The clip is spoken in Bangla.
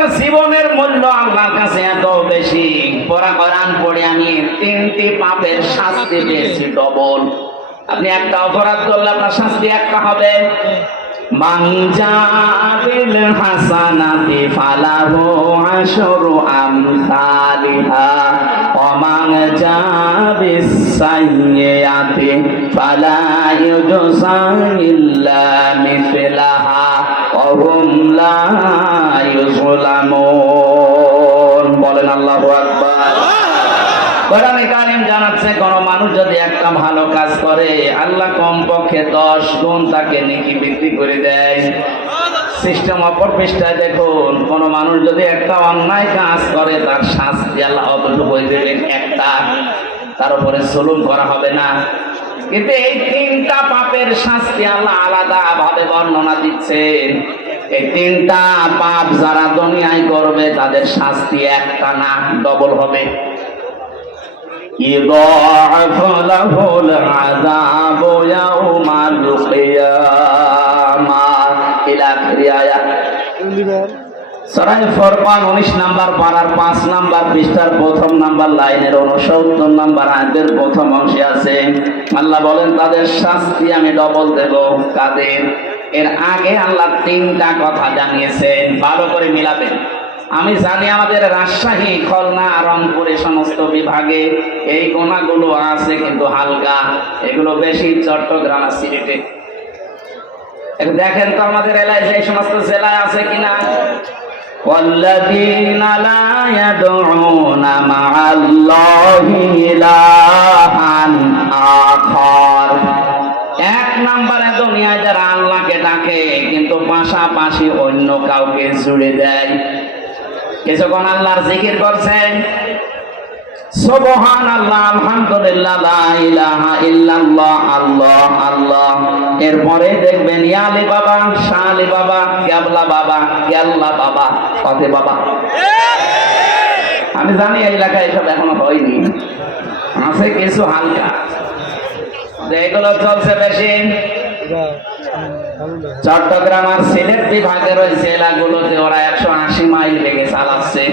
একটা জীবনের মূল্য আল্লাহর কাছে এত বেশি। পড়া কোরআন পড়ে আমি 3টি পাপের শাস্তি পেয়েছি ডবল। আপনি একটা অপরাধ করলে আপনার শাস্তি একটা হবে। মান জাবিল হাসানাতি ফালাহু আশরু আমসালিহা ওয়া মান জাবিস সাইয়্যাতি ফালা ইউজসা ইল্লা মিসলাহা ওয়া হুম লা ইউযলামুন। বলেন আল্লাহু আকবার। কোরআনে কারীম জানাচ্ছে কোন মানুষ যদি একটা ভালো কাজ করে আল্লাহ কমপক্ষে 10 গুণ তাকে নেকি বৃদ্ধি করে দেয়। সিস্টেম অপর পৃষ্ঠায় দেখুন, কোন মানুষ যদি একটা অন্যায় কাজ করে তার শাস্তি আল্লাহ অতটুকু দেবেন একটা, তার উপরে জুলুম করা হবে না। কিন্তু এই 3টা পাপের শাস্তি আল্লাহ আলাদা ভাবে বর্ণনা দিচ্ছে। এই 3টা পাপ যারা দুনিয়ায় করবে তাদের শাস্তি একটা না, ডবল হবে। يضاعف له العذاب يوم القيامة إلى آخر آية। সূরা ফুরকান 19 নাম্বার পারার 5 নাম্বার পৃষ্ঠার প্রথম নাম্বার লাইনের 69 নাম্বার আয়াতের প্রথম অংশে আছে আল্লাহ বলেন তাদের শাস্তি আমি ডবল দেব। কাদের? এর আগে আল্লাহ 3টা কথা জানিয়েছেন, ভালো করে মিলাবেন। আমি জানি আমাদের রাজশাহী, খুলনা, রংপুরে সমস্ত বিভাগে এই গুণাগুলো আছে, কিন্তু হালকা, এগুলো বেশি চট্টগ্রাম আর সিলেটে। দেখেন তো আমাদের এলাকায় যে সমস্ত জেলায় আছে কিনা। والذين لا يدعون مع الله إلها آخر। 1 নম্বরে দুনিয়ায় যারা আল্লাহকে ডাকে কিন্তু পাশাপাশি অন্য কাউকে জুড়ে দেয়। কিছুক্ষণ আল্লাহর জিকির করছেন, সুবহানাল্লাহ, আলহামদুলিল্লাহ, লা ইলাহা ইল্লাল্লাহ, আল্লাহ আল্লাহ। এরপরে দেখবেন ইয়া আলী বাবা, শাহ আলী বাবা, কেবলা বাবা, কেল্লা বাবা, কতে বাবা। আমি জানি এই এলাকায় এসব এখনো হয়নি, আছে কিছু হালকা, এগুলো চলছে বেশি। চট্টগ্রাম আর সিলেট বিভাগের ওই জেলাগুলোতে ওরা 180 মাইল বেগে চালাচ্ছে।